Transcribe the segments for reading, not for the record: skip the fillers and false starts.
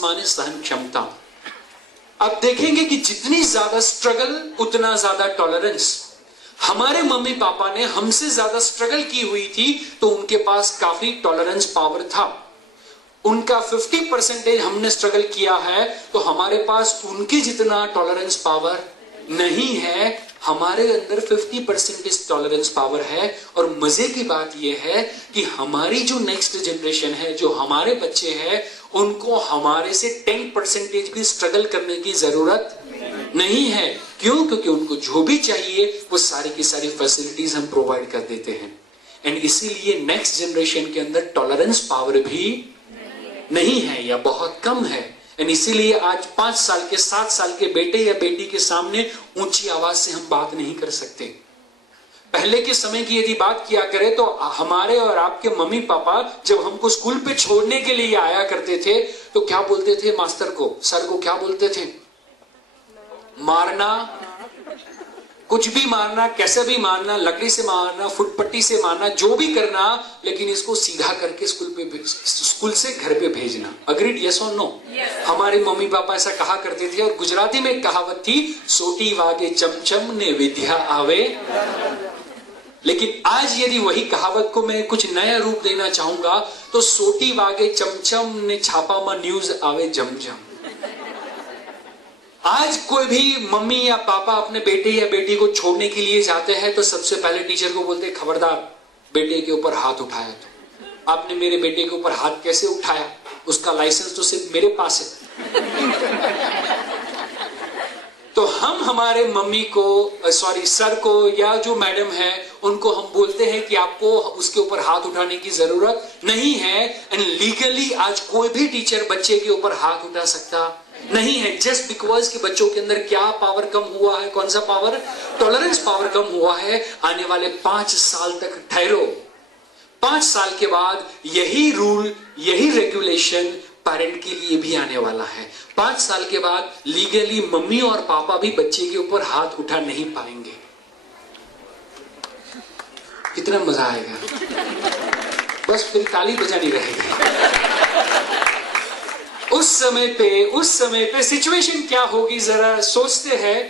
माने सहन क्षमता। अब देखेंगे कि जितनी ज्यादा स्ट्रगल उतना ज्यादा टॉलरेंस। हमारे मम्मी पापा ने हमसे ज्यादा स्ट्रगल की हुई थी तो उनके पास काफी टॉलरेंस पावर था। उनका 50% हमने स्ट्रगल किया है तो हमारे पास उनके जितना टॉलरेंस पावर नहीं है, हमारे अंदर 50% टॉलरेंस पावर है। और मजे की बात यह है कि हमारी जो नेक्स्ट जनरेशन है, जो हमारे बच्चे हैं, उनको हमारे से 10% भी स्ट्रगल करने की जरूरत नहीं है। क्यों? क्योंकि उनको जो भी चाहिए वो सारी की सारी फैसिलिटीज हम प्रोवाइड कर देते हैं। एंड इसीलिए नेक्स्ट जनरेशन के अंदर टॉलरेंस पावर भी नहीं है या बहुत कम है। एंड इसीलिए आज 5 साल के 7 साल के बेटे या बेटी के सामने ऊंची आवाज से हम बात नहीं कर सकते। पहले के समय की यदि बात किया करें तो हमारे और आपके मम्मी पापा जब हमको स्कूल पे छोड़ने के लिए आया करते थे तो क्या बोलते थे मास्टर को, सर को क्या बोलते थे? मारना, कुछ भी मारना, कैसे भी मारना, लकड़ी से मारना, फुटपट्टी से मारना, जो भी करना, लेकिन इसको सीधा करके स्कूल से घर पे भेजना। अग्रीड? यस और नो? हमारे मम्मी पापा ऐसा कहा करते थे। और गुजराती में एक कहावत थी, सोटी वागे चमचम ने विद्या आवे। लेकिन आज यदि वही कहावत को मैं कुछ नया रूप देना चाहूंगा तो सोटी वागे चमचम ने छापा में न्यूज आवे जमजम। आज कोई भी मम्मी या पापा अपने बेटे या बेटी को छोड़ने के लिए जाते हैं तो सबसे पहले टीचर को बोलते हैं, खबरदार बेटे के ऊपर हाथ उठाया तो। आपने मेरे बेटे के ऊपर हाथ कैसे उठाया? उसका लाइसेंस तो सिर्फ मेरे पास है। तो हम हमारे मम्मी को, सॉरी सर को या जो मैडम है उनको हम बोलते हैं कि आपको उसके ऊपर हाथ उठाने की जरूरत नहीं है। एंड लीगली आज कोई भी टीचर बच्चे के ऊपर हाथ उठा सकता नहीं है, जस्ट बिकॉज कि बच्चों के अंदर क्या पावर कम हुआ है? कौन सा पावर? टॉलरेंस पावर कम हुआ है। आने वाले 5 साल तक ठहरो, 5 साल के बाद यही रूल, यही रेगुलेशन पेरेंट के लिए भी आने वाला है। 5 साल के बाद लीगली मम्मी और पापा भी बच्चे के ऊपर हाथ उठा नहीं पाएंगे। कितना मजा आएगा, बस फिर ताली बजानी रहेगी। उस समय पे सिचुएशन क्या होगी जरा सोचते हैं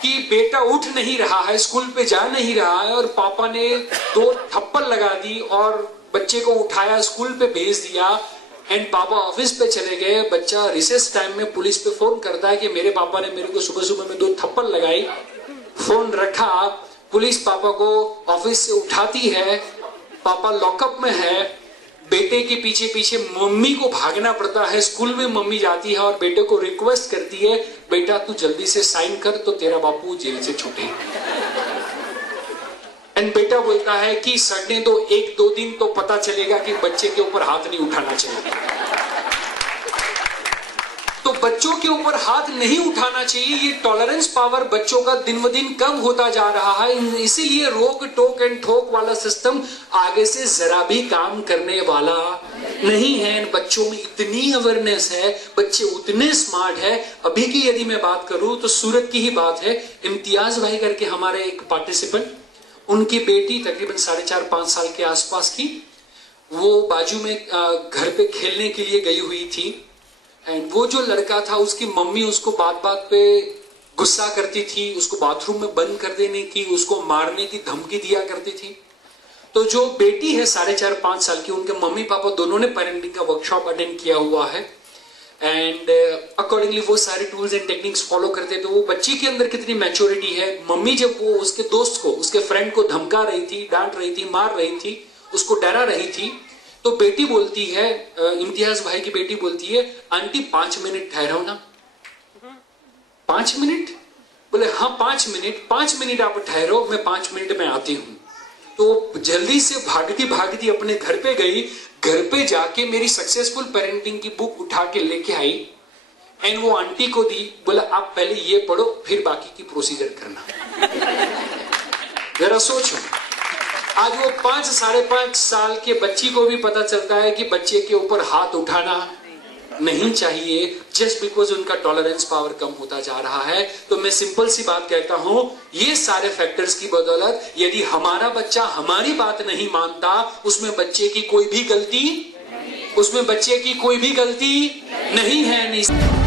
कि बेटा उठ नहीं रहा है, स्कूल पे जा नहीं रहा है और पापा ने 2 थप्पड़ लगा दी और बच्चे को उठाया, स्कूल पे भेज दिया। एंड पापा ऑफिस पे चले गए। बच्चा रिसेस टाइम में पुलिस पे फोन करता है कि मेरे पापा ने मेरे को सुबह सुबह में 2 थप्पड़ लगाई। फोन रखा, पुलिस पापा को ऑफिस से उठाती है, पापा लॉकअप में है। बेटे के पीछे पीछे मम्मी को भागना पड़ता है। स्कूल में मम्मी जाती है और बेटे को रिक्वेस्ट करती है, बेटा तू जल्दी से साइन कर तो तेरा बापू जेल से छूटे। एंड बेटा बोलता है कि सर ने तो 1-2 दिन तो पता चलेगा कि बच्चे के ऊपर हाथ नहीं उठाना चाहिए। तो बच्चों के ऊपर हाथ नहीं उठाना चाहिए। ये टॉलरेंस पावर बच्चों का दिन ब दिन कम होता जा रहा है। इसीलिए रोक टोक एंड ठोक वाला सिस्टम आगे से जरा भी काम करने वाला नहीं है। बच्चों में इतनी अवेयरनेस है, बच्चे उतने स्मार्ट है। अभी की यदि मैं बात करूं तो सूरत की ही बात है। इम्तियाज भाई करके हमारे एक पार्टिसिपेंट, उनकी बेटी तकरीबन 4.5-5 साल के आसपास की, वो बाजू में घर पे खेलने के लिए गई हुई थी। एंड वो जो लड़का था उसकी मम्मी उसको बात बात पे गुस्सा करती थी, उसको बाथरूम में बंद कर देने की, उसको मारने की धमकी दिया करती थी। तो जो बेटी है 4.5-5 साल की, उनके मम्मी पापा दोनों ने पेरेंटिंग का वर्कशॉप अटेंड किया हुआ है। एंड अकॉर्डिंगली वो सारे टूल्स एंड टेक्निक्स फॉलो करते। तो वो बच्ची के अंदर कितनी मैच्योरिटी है। मम्मी जब वो उसके दोस्त को, उसके फ्रेंड को धमका रही थी, डांट रही थी, मार रही थी, उसको डरा रही थी, तो बेटी बोलती है, इम्तियाज भाई की बेटी बोलती है, आंटी 5 मिनट ठहरो ना। 5 मिनट? बोले हाँ 5 मिनट। 5 मिनट आप ठहरो, मैं 5 मिनट में आती हूं। तो जल्दी से भागती भागती अपने घर पे गई। घर पे जाके मेरी सक्सेसफुल पेरेंटिंग की बुक उठा के लेके आई एंड वो आंटी को दी। बोला आप पहले ये पढ़ो फिर बाकी की प्रोसीजर करना। जरा सोचो, आज वो 5-5.5 साल के बच्ची को भी पता चलता है कि बच्चे के ऊपर हाथ उठाना नहीं चाहिए, जस्ट बिकॉज उनका टॉलरेंस पावर कम होता जा रहा है। तो मैं सिंपल सी बात कहता हूं, ये सारे फैक्टर्स की बदौलत यदि हमारा बच्चा हमारी बात नहीं मानता, उसमें बच्चे की कोई भी गलती नहीं है नहीं